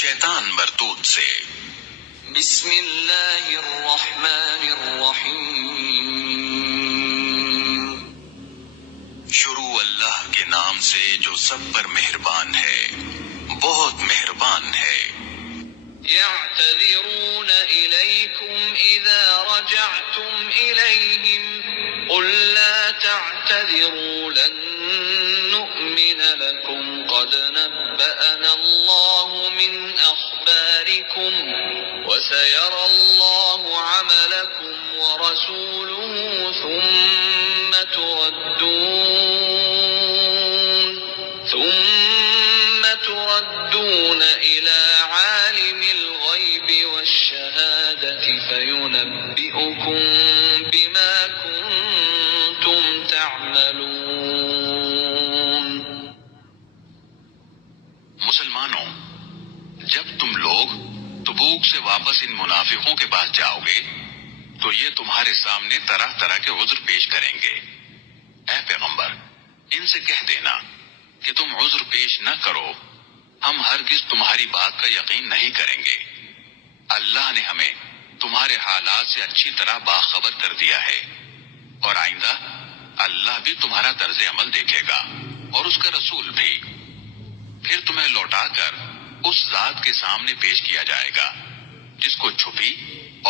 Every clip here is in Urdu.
شیطان مردود سے۔ بسم اللہ الرحمن الرحیم۔ شروع اللہ کے نام سے جو سب پر مہربان ہے، بہت مہربان ہے۔ يعتذرون إليكم إذا رجعتم إليهم قل لا تعتذروا لن نؤمن لكم قد نبأنا الله من أخباركم وسيرى الله عملكم ورسوله ثم تردون إلى عالم الغيب والشهادة فينبئكم بما كنتم تعملون۔ مسلمانوں، جب تم لوگ تبوک سے واپس ان منافقوں کے پاس جاؤ گے تو یہ تمہارے سامنے طرح طرح کے عذر پیش کریں گے۔ اے پیغمبر، ان سے کہہ دینا کہ تم عذر پیش نہ کرو، ہم ہرگز تمہاری بات کا یقین نہیں کریں گے۔ اللہ نے ہمیں تمہارے حالات سے اچھی طرح باخبر کر دیا ہے، اور آئندہ اللہ بھی تمہارا طرز عمل دیکھے گا اور اس کا رسول بھی۔ پھر تمہیں لوٹا کر اس ذات کے سامنے پیش کیا جائے گا جس کو چھپی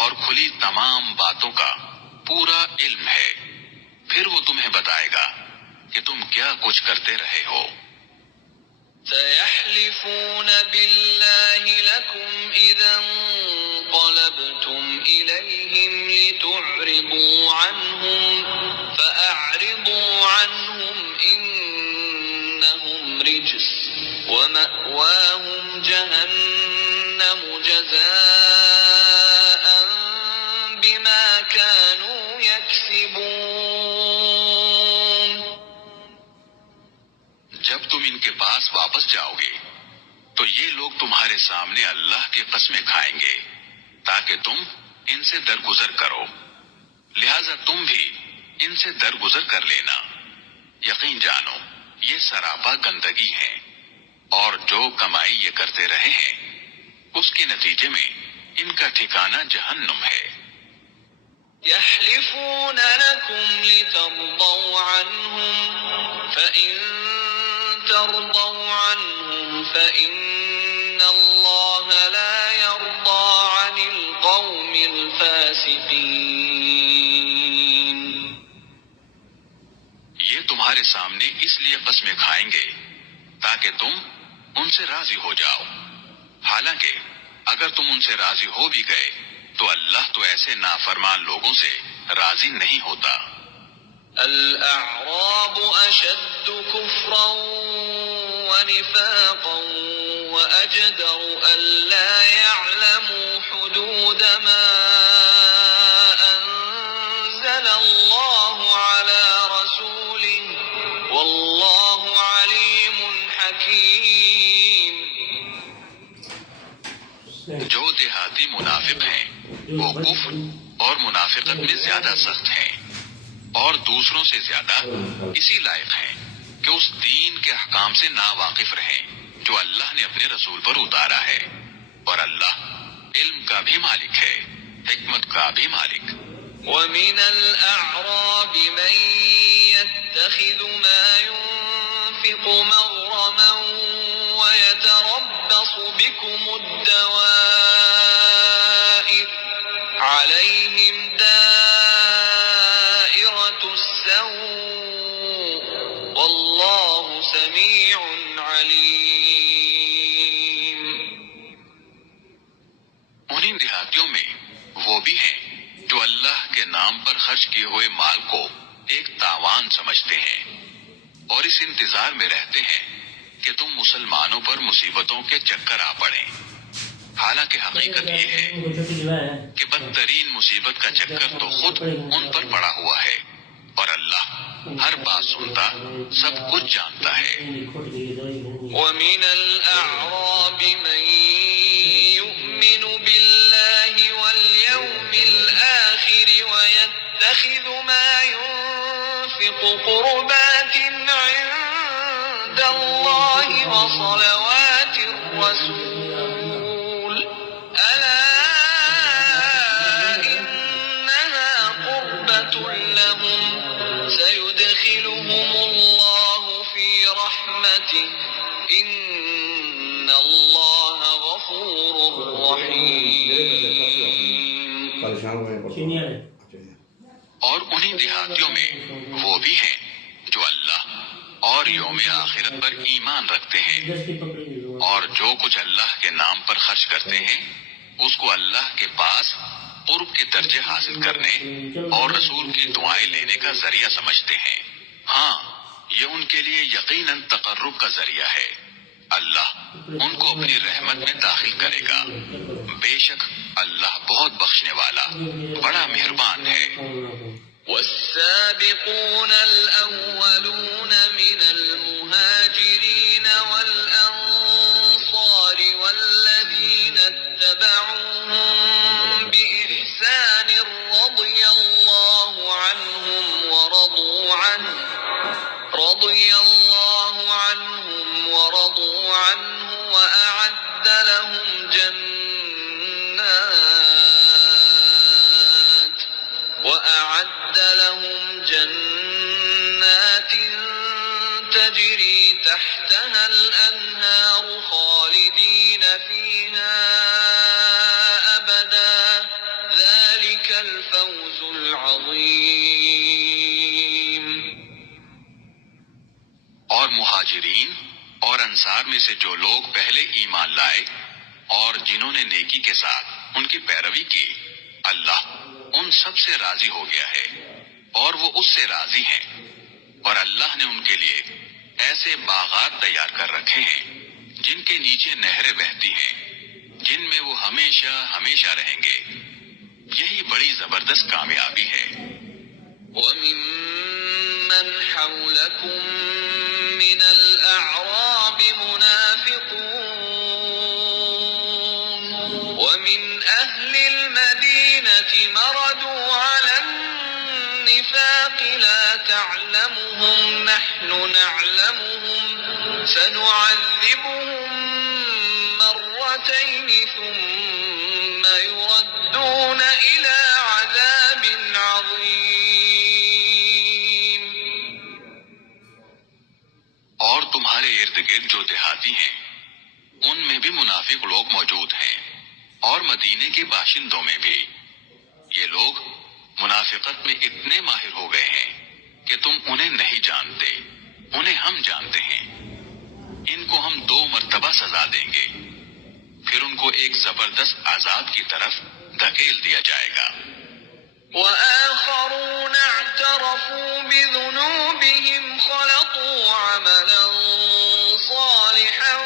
اور کھلی تمام باتوں کا پورا علم ہے، پھر وہ تمہیں بتائے گا کہ تم کیا کچھ کرتے رہے ہو۔ سيحلفون بالله لكم إذا انقلبتم إليهم لتعرضوا عنهم فأعرضوا عنهم إنهم رجس ومأواهم جهنم جزاء بما كانوا يكسبون۔ جب تم ان کے پاس واپس جاؤ گے تو یہ لوگ تمہارے سامنے اللہ کی قسمیں کھائیں گے تاکہ تم ان سے درگزر کرو، لہذا تم بھی ان سے درگزر کر لینا۔ یقین جانو یہ سراپا گندگی ہیں، اور جو کمائی یہ کرتے رہے ہیں اس کے نتیجے میں ان کا ٹھکانہ جہنم ہے۔ يحلفون لكم لترضوا عنهم فإن ترضوا عنهم فإن الله لا يرضى عن القوم الفاسقين۔ یہ تمہارے سامنے اس لیے قسمیں کھائیں گے تاکہ تم ان سے راضی ہو جاؤ، حالانکہ اگر تم ان سے راضی ہو بھی گئے تو اللہ تو ایسے نافرمان لوگوں سے راضی نہیں ہوتا۔ الأعراب أشد كفرا ونفاقا وأجدر ألا يعلموا حدود ما أنزل الله على رسوله والله عليم حكيم۔ جو دیہاتی منافق ہیں وہ کفر اور منافقت میں زیادہ سخت ہیں، اور دوسروں سے زیادہ اسی لائق ہیں کہ اس دین کے احکام سے ناواقف رہیں جو اللہ نے اپنے رسول پر اتارا ہے، اور اللہ علم کا بھی مالک ہے، حکمت کا بھی مالک۔ وَمِنَ الْأَعْرَابِ مَن يَتَّخِذُ مَا يُنفِقُ مَغْرَمًا وَيَتَرَبَّصُ بِكُمُ الدَّوَائِرَ عَلَيْهِمْ دَائِرَةُ السَّوْءِ وَاللَّهُ سَمِيعٌ عَلِيمٌ۔ انہی دیہاتیوں میں وہ بھی ہیں جو اللہ کے نام پر خرچ کیے ہوئے مال کو ایک تاوان سمجھتے ہیں اور اس انتظار میں رہتے ہیں کہ تم مسلمانوں پر مصیبتوں کے چکر آ پڑیں، حالانکہ حقیقت یہ ہے کہ بدترین مصیبت کا چکر تو خود ان پر پڑا ہوا ہے، اور اللہ ہر بات سنتا، سب کچھ جانتا ہے۔ وَمِنَ الْأَعْرَابِ مَن يُؤْمِنُ بِاللَّهِ وَالْيَوْمِ الْآخِرِ وَيَتَّخِذُ مَا يُنفِقُ قُرُبَاتٍ عِندَ اللَّهِ وَصَلَوَاتِ الرَّسُولِ دیہاتیوں میں وہ بھی ہیں جو اللہ اور یوم آخرت پر ایمان رکھتے ہیں، اور جو کچھ اللہ کے نام پر خرچ کرتے ہیں اس کو اللہ کے پاس قرب کے درجے حاصل کرنے اور رسول کی دعائیں لینے کا ذریعہ سمجھتے ہیں۔ ہاں، یہ ان کے لیے یقیناً تقرب کا ذریعہ ہے۔ اللہ ان کو اپنی رحمت میں داخل کرے گا، بے شک اللہ بہت بخشنے والا بڑا مہربان ہے۔ والسابقون الأولون من المهاجرين والأنصار والذين اتبعوهم بإحسان رضي الله عنهم ورضوا عنه وأعد لهم جنات تجري تحتها الأنهار خالدين فيها أبدا ذلك الفوز العظيم۔ اور مہاجرین اور انصار میں سے جو لوگ پہلے ایمان لائے اور جنہوں نے نیکی کے ساتھ ان کی پیروی کی، اللہ ان سب سے راضی ہو گیا ہے اور وہ اس سے راضی ہیں، اور اللہ نے ان کے لیے ایسے باغات تیار کر رکھے ہیں جن کے نیچے نہریں بہتی ہیں، جن میں وہ ہمیشہ ہمیشہ رہیں گے۔ یہی بڑی زبردست کامیابی ہے۔ وَمِمَّنْ حَوْلَكُمْ مِنَ الْأَعْرَابِ مُنَافِقُونَ وَمِنْ أَهْلِ الْمَدِينَةِ مَرَدُوا عَلَى النِّفَاقِ لَا تَعْلَمُهُمْ نَحْنُ نَعْلَمُهُمْ سَنُعَذِّبُهُمْ مَرَّتَيْنِ ثُمَّ يُرَدُّونَ إِلَى عَذَابٍ عَظِيمٍ۔ اور تمہارے ارد گرد جو دیہاتی ہیں ان میں بھی منافق لوگ موجود ہیں، اور مدینے کے باشندوں میں بھی۔ یہ لوگ منافقت میں اتنے ماہر ہو گئے ہیں کہ تم انہیں نہیں جانتے، انہیں ہم جانتے ہیں۔ ان کو ہم 2 مرتبہ سزا دیں گے، پھر ان کو ایک زبردست عذاب کی طرف دھکیل دیا جائے گا۔ وآخرون اعترفوا بذنوبهم خلطوا عملا صالحا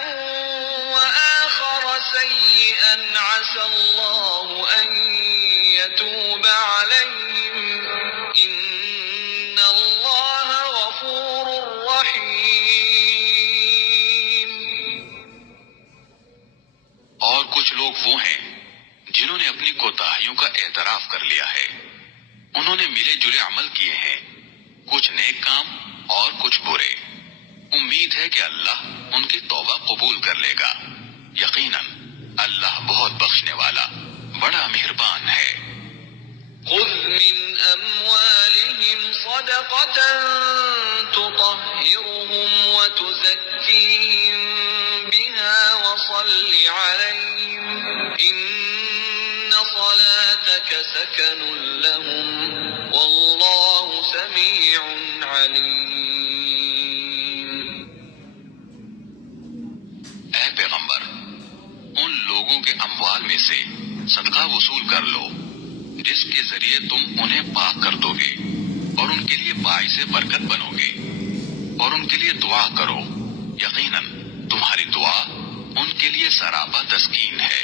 وآخر سيئا عسى الله أن يتوب عليهم إن الله غفور رحيم۔ اور کچھ لوگ وہ ہیں جنہوں نے اپنی کوتاہیوں کا اعتراف کر لیا ہے، انہوں نے ملے جلے عمل کیے ہیں، کچھ نیک کام اور کچھ برے۔ امید ہے کہ اللہ ان کی توبہ قبول کر لے گا، یقیناً اللہ بہت بخشنے والا بڑا مہربان ہے۔ خذ من أموالهم صدقة تطهرهم وتزكيهم بها وصل عليهم إن صلاتك سكن لهم والله سميع عليم۔ اے پیغمبر، ان لوگوں کے اموال میں سے صدقہ وصول کر لو جس کے ذریعے تم انہیں پاک کر دو گے اور ان کے لیے باعث برکت بنو گے، اور ان کے لیے دعا کرو، یقیناً تمہاری دعا ان کے لیے سراپا تسکین ہے۔